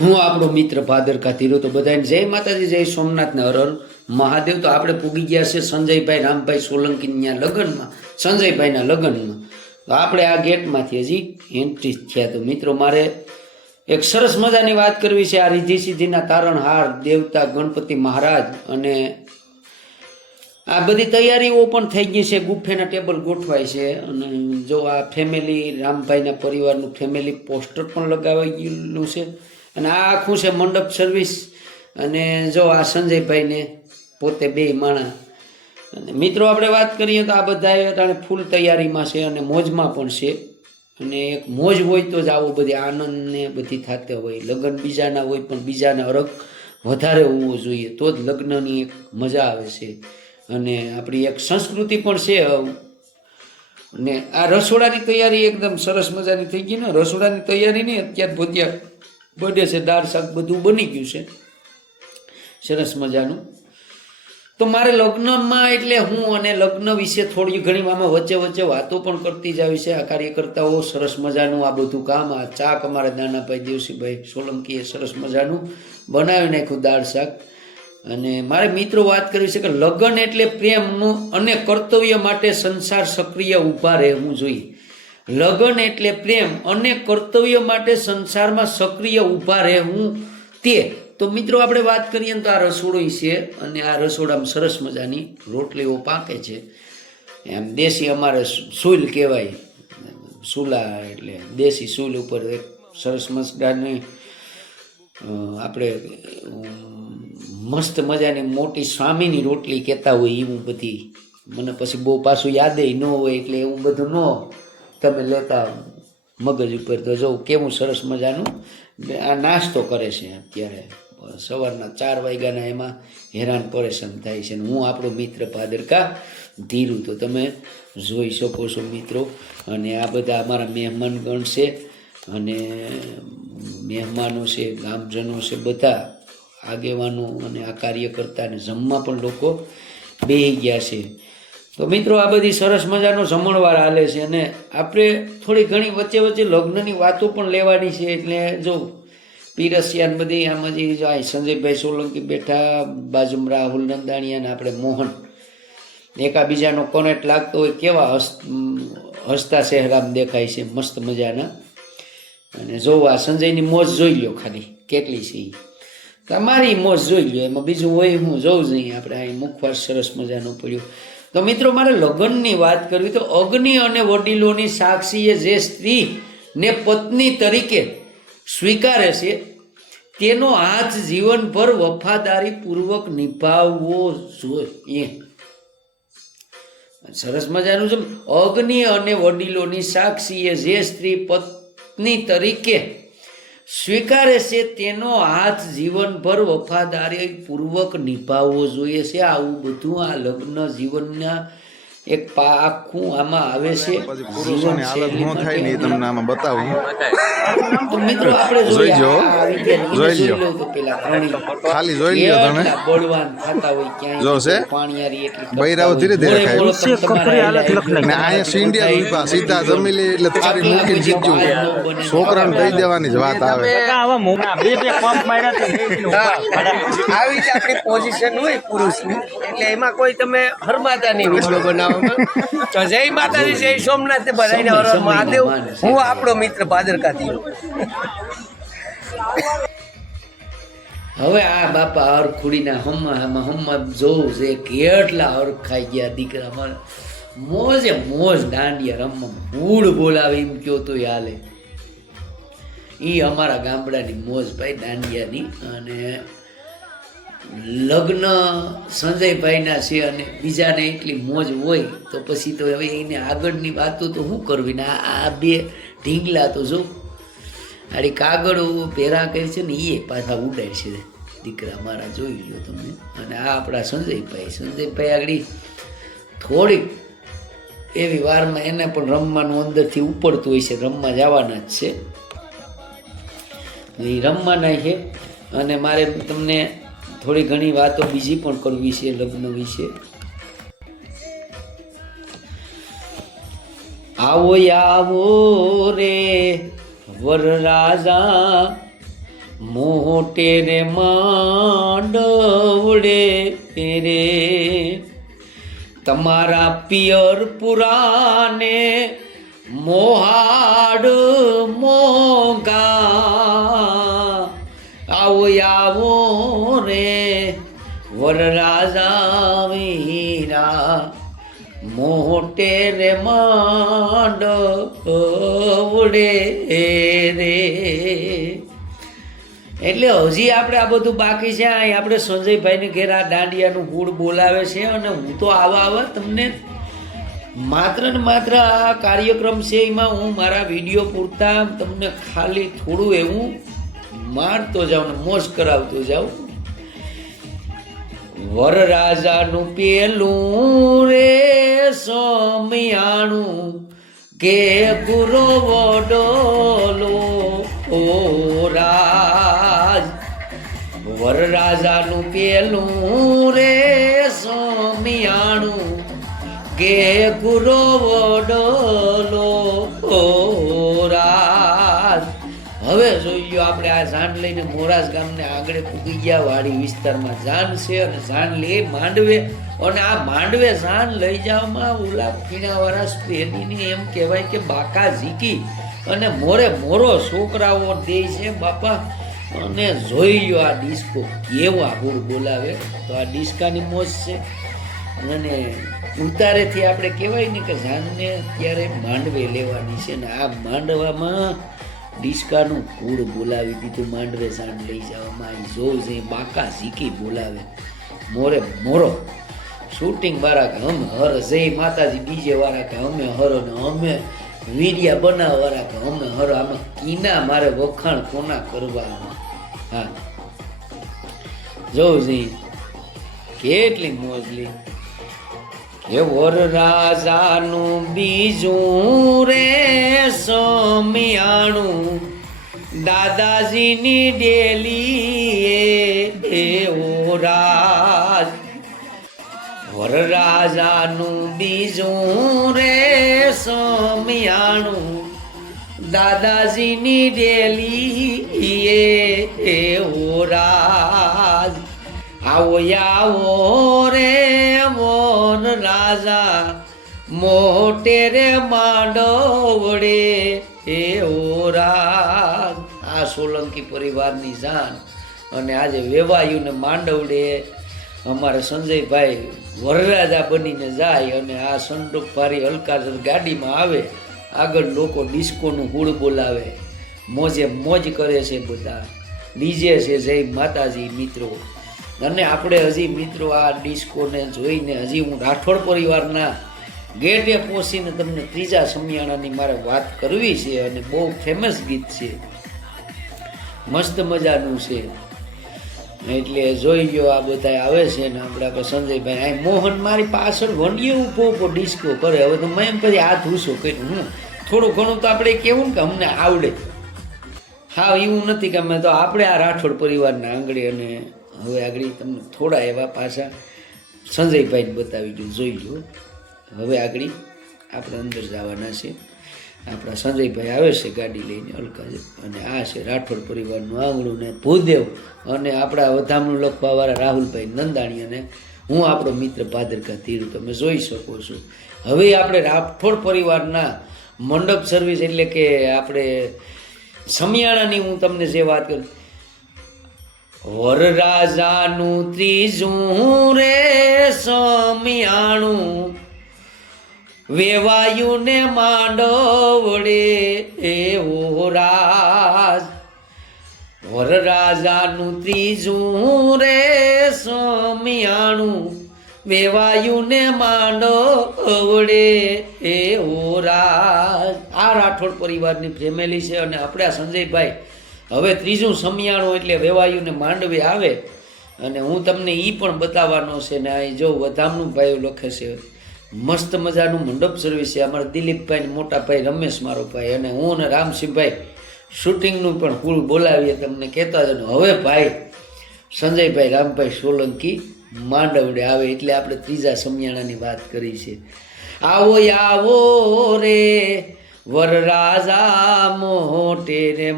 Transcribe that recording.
હું આપણો મિત્ર ભાદરકા ધીરુ. તો બધાને જય માતાજી, જય સોમનાથને હર હર મહાદેવ. તો આપણે પૂગી ગયા છે સંજયભાઈ રામભાઈ સોલંકીના લગ્નમાં, સંજયભાઈના લગ્નમાં. તો આપણે આ ગેટમાંથી હજી એન્ટ્રી થયા. તો મિત્રો મારે એક સરસ મજાની વાત કરવી છે. આ રીધિ સિદ્ધિના તારણહાર દેવતા ગણપતિ મહારાજ અને આ બધી તૈયારીઓ પણ થઈ ગઈ છે. ગુફેના ટેબલ ગોઠવાય છે અને જો આ ફેમિલી રામભાઈના પરિવારનું ફેમિલી પોસ્ટર પણ લગાવાઈ ગયેલું છે અને આ આખું છે મંડપ સર્વિસ. અને જો આ સંજયભાઈને પોતે બે માણા. અને મિત્રો આપણે વાત કરીએ તો આ બધા અટાણે ફૂલ તૈયારીમાં છે અને મોજમાં પણ છે. અને એક મોજ હોય તો જ આવો બધી આનંદને બધી થતા હોય. લગ્ન બીજાના હોય પણ બીજાના અરગ વધારે હોવો જોઈએ તો જ લગ્નની એક મજા આવે છે. અને આપણી એક સંસ્કૃતિ પણ છે. અને આ રસોડાની તૈયારી એકદમ સરસ મજાની થઈ ગઈ ને. રસોડાની તૈયારી નહીં, અત્યારે ભજીયા બને છે, દાળ શાક બધું બની ગયું છે સરસ મજાનું. તો મારે લગ્નમાં એટલે હું અને લગ્ન વિશે થોડી ઘણી આમાં વચ્ચે વચ્ચે વાતો પણ કરતી જ આવી છે. આ કાર્યકર્તાઓ સરસ મજાનું આ બધું કામ, આ ચાક અમારા નાનાભાઈ દેવસીભાઈ સોલંકીએ સરસ મજાનું બનાવી નાખ્યું, દાળ શાક. અને મારે મિત્રો વાત કરવી છે કે લગ્ન એટલે પ્રેમનું અને કર્તવ્ય માટે સંસાર સક્રિય ઊભા રહેવું જોઈએ. લગ્ન એટલે પ્રેમ અને કર્તવ્ય માટે સંસારમાં સક્રિય ઊભા રહેવું તે. તો મિત્રો આપણે વાત કરીએ તો આ રસોડું છે અને આ રસોડામાં સરસ મજાની રોટલીઓ પાકે છે. એમ દેશી અમારે સૂલ કહેવાય, સૂલા એટલે દેશી સૂલ ઉપર એક સરસ મજાની આપણે મસ્ત મજાની મોટી સ્વામીની રોટલી કહેતા હોય એવું બધી. મને પછી બહુ પાછું યાદ ન હોય એટલે એવું બધું ન તમે લેતા મગજ ઉપર. તો જો કેવું સરસ મજાનું આ નાસ્તો કરે છે. અત્યારે સવારના 4 વાગ્યાના એમાં હેરાન પરેશાન થાય છે. હું આપણો મિત્ર ભાદરકા ધીરુ. તો તમે જોઈ શકો છો મિત્રો. અને આ બધા અમારા મહેમાનગણ છે અને મહેમાનો છે, ગામજનો છે, બધા આગેવાનો અને આ કાર્યકર્તા અને જમવા પણ લોકો બેસી ગયા છે. તો મિત્રો આ બધી સરસ મજાનો જમણવાર હાલે છે. અને આપણે થોડી ઘણી વચ્ચે વચ્ચે લગ્નની વાતો પણ લેવાની છે. એટલે જો પીરસિયાન બધી આમાં જે જો આ સંજયભાઈ સોલંકી બેઠા, બાજુમાં રાહુલ નંદાણીયા અને આપણે મોહન એકાબીજાનો કોનેટ લાગતો હોય કેવા હસતા ચહેરામાં દેખાય છે, મસ્ત મજાના. અને જો આ સંજયની મોજ જોઈ લો ખાલી કેટલી છે. તમારી મોજ જોઈ લો, એમાં બીજું હોય હું જોઉં જ નહીં. આપણે અહીં મુખવાસ સરસ મજાનો પડ્યો. તો મિત્રો મારે લગ્નની વાત કરવી તો અગ્નિ અને વડીલોની સાક્ષીએ જે સ્ત્રીને પત્ની તરીકે સ્વીકારે છે તેનો હાથ જીવનભર વફાદારી પૂર્વક નિભાવવો જોઈએ. સરસ મજાનું છે. અગ્નિ અને વડીલોની સાક્ષીએ જે સ્ત્રી પત્ની તરીકે સ્વીકારે છે તેનો હાથ જીવનભર વફાદારી પૂર્વક નિભાવવો જોઈએ છે. આવું બધું આ લગ્ન જીવનના એક આખું આમાં આવે છે. જીવન શૈલી માટે તમને આમાં બતાવું. તો મિત્રો આપણે જોઈ લો તો પેલા ખાલી જોઈ લ્યો તમે. બળવાન થતા હોય ક્યાંય પાણીયારી એટલી બૈરાઓ ધીરે ધીરે ખાય ને આયા સિંડિયા ઉભા સીધા જમી લે એટલે તારી મૂકીને જીતજો. છોકરાને દઈ દેવાની જ વાત આવે. આવી જ આપણી પોઝિશન હોય પુરુષની, એટલે એમાં કોઈ તમે હરમાતા નહીં વિડીયો બનાવવામાં. તો જય માતાજી, જય સોમનાથ, બધાને હર હર મહાદેવ. હું આપણો મિત્ર ભાદરકા ધીરુ. હવે આ બાપા હરખુડીના હમ્મા જોવું છે કેટલા હરખ ખાઈ ગયા દીકરા મારા. મોજે મોજ દાંડિયા રમવા ભૂડ બોલાવે એમ કયો તો હાલે. એ અમારા ગામડાની મોજ ભાઈ દાંડિયાની. અને લગ્ન સંજયભાઈના છે અને બીજાને એટલી મોજ હોય તો પછી તો હવે એને આગળની વાતો તો શું કરવી ને. આ બે ઢીંગલા તો જો આડી કાગળો ભેરા કરી છે ને એ પાછા ઉડાય છે દીકરા મારા, જોઈ લ્યો તમે. અને આ આપણા સંજયભાઈ આગળ થોડીક એવી વારમાં એને પણ રમવાનું અંદરથી ઉપડતું હોય છે. રમવા જવાના જ છે, એ રમવાના છે. અને મારે તમને થોડી ઘણી વાતો બીજી પણ કરવી છે લગ્ન વિશે. આવો આવો રે વરરાજા મોટે રે માંડવડે રે તમારા પિયર પુરાને મોહાડ મોગા આવો આવો રે વરરાજા વીરા મોટે રે માંડવડે રે એટલે હજી આપણે આ બધું બાકી છે. અહીં આપણે સંજયભાઈને ઘેર આ દાંડિયાનું ગુડ બોલાવે છે અને હું તો આવા તમને માત્ર ને માત્ર આ કાર્યક્રમ છે એમાં હું મારા વિડીયો પૂરતા તમને ખાલી થોડું એવું મારતો જાઉં ને મોજ કરાવતો જાઉં. વરરાજાનું પેલું રે સોમિયાણું કે ગુરો વડોલો ઓ રાજ વરરાજાનું પેલું રે સોમિયાણું કે ગુરો વડોલો ઓ રાજ. હવે જોઈએ આપણે આ જાન લઈને મોરાજ ગામને આગળ પૂગી ગયા. વાડી વિસ્તારમાં જાન છે અને જાન લે માંડવે અને આ માંડવે જાન લઈ જવામાં ઓલા પીણાવાળા સ્પેનીની એમ કહેવાય કે બાકા ઝીકી અને મોરે મોરો છોકરાઓ દે છે બાપા. અને જોઈ લો આ ડિસ્કો કેવા ગુડ બોલાવે. તો આ ડિસ્કાની મોજ છે અને ઉતારેથી આપણે કહેવાય ને કે જાનને ત્યારે માંડવે લેવાની છે ને આ માંડવામાં ડિસ્કાનું કુળ બોલાવી દીધું. માંડવે જાન લઈ જવામાં આવી જોઉં છે બાકા ઝીકી બોલાવે મોરે મોરો. શૂટિંગ વાળા કે અમે હર જય માતાજી, બીજે વાળા કે અમે હરો ને અમે વીડિયા બનાવવા વાળા કે અમે હરો. આમાં કીના મારે વખાણ કોના કરવા. હા જોઉં છે કેટલી મોજલી કે વરરાજાનું બીજું રે સોમિયાણું દાદાજીની ડેલી ઓ રાજ. વરરાજાનું બીજું રે સોમિયાણું દાદાજીની ડેલી ઓ રાજ. આવો આવો રે મોન રાજા મોટે રે માંડવડે ઓ રાજ. આ સોલંકી પરિવારની જાન અને આજે વેવાયું ને માંડવડે અમારા સંજયભાઈ વરરાજા બનીને જાય અને આ સંડોક ભારી હલકાદર ગાડીમાં આવે. આગળ લોકો ડિસ્કોનું હુળ બોલાવે, મોજે મોજ કરે છે બધા, ડીજે છે. જય માતાજી મિત્રો. અને આપણે હજી મિત્રો આ ડિસ્કોને જોઈને હજી હું રાઠોડ પરિવારના ગેટે પહોંચીને તમને ત્રીજા સમિયાણાની મારે વાત કરવી છે અને બહુ ફેમસ ગીત છે, મસ્ત મજાનું છે. એટલે જોઈ ગયો આ બધા આવે છે ને આપણા સંજયભાઈ અહીં મોહન મારી પાછળ વંડીએ ઊભો ઊભો ડિસ્કો કરે. હવે તો મેં એમ પછી હાથ ઊંચો કર્યું. હું થોડું ઘણું તો આપણે કહેવું ને કે અમને આવડે. હા એવું નથી કે અમે તો આપણે આ રાઠોડ પરિવારના આંગળે. અને હવે આગળ તમને થોડા એવા પાછા સંજયભાઈને બતાવી દઉં, જોઈ લો. હવે આગળ આપણે અંદર જવાના છે. આપણા સંજયભાઈ આવે છે ગાડી લઈને અલકા, અને આ છે રાઠોડ પરિવારનું આંગણું ને ભૂદેવ અને આપણા વધામણું લખવાવાળા રાહુલભાઈ નંદાણી અને હું આપણો મિત્ર ભાદરકા તીરું તમે જોઈ શકો છો. હવે આપણે રાઠોડ પરિવારના મંડપ સર્વિસ એટલે કે આપણે સમિયાણાની હું તમને જે વાત કરું. વરરાજાનું ત્રીજું રે સમિયાણું વેવાયું ને માંડવડે ઓ રાજ. વરરાજાનું ત્રીજું રે સમિયાણું વેવાયું ને માંડવડે ઓ રાજ. આ રાઠોડ પરિવારની ફેમિલી છે અને આપણે આ સંજયભાઈ હવે ત્રીજું સમિયાણું એટલે વેવાયું ને માંડવે આવે અને હું તમને એ પણ બતાવવાનો છે. ને અહીં જો વધામણું ભાઈઓ લખે છે મસ્ત મજાનું મંડપ સર્વિસ છે. અમારા દિલીપભાઈ મોટા ભાઈ રમેશ મારો ભાઈ અને હું અને રામસિંહભાઈ શૂટિંગનું પણ ફૂલ બોલાવીએ તમને કહેતા જ. હવે ભાઈ સંજયભાઈ રામભાઈ સોલંકી માંડવડે આવે એટલે આપણે ત્રીજા સમિયાણાની વાત કરી છે. આવો આવો રે વરરાજા મોટે રે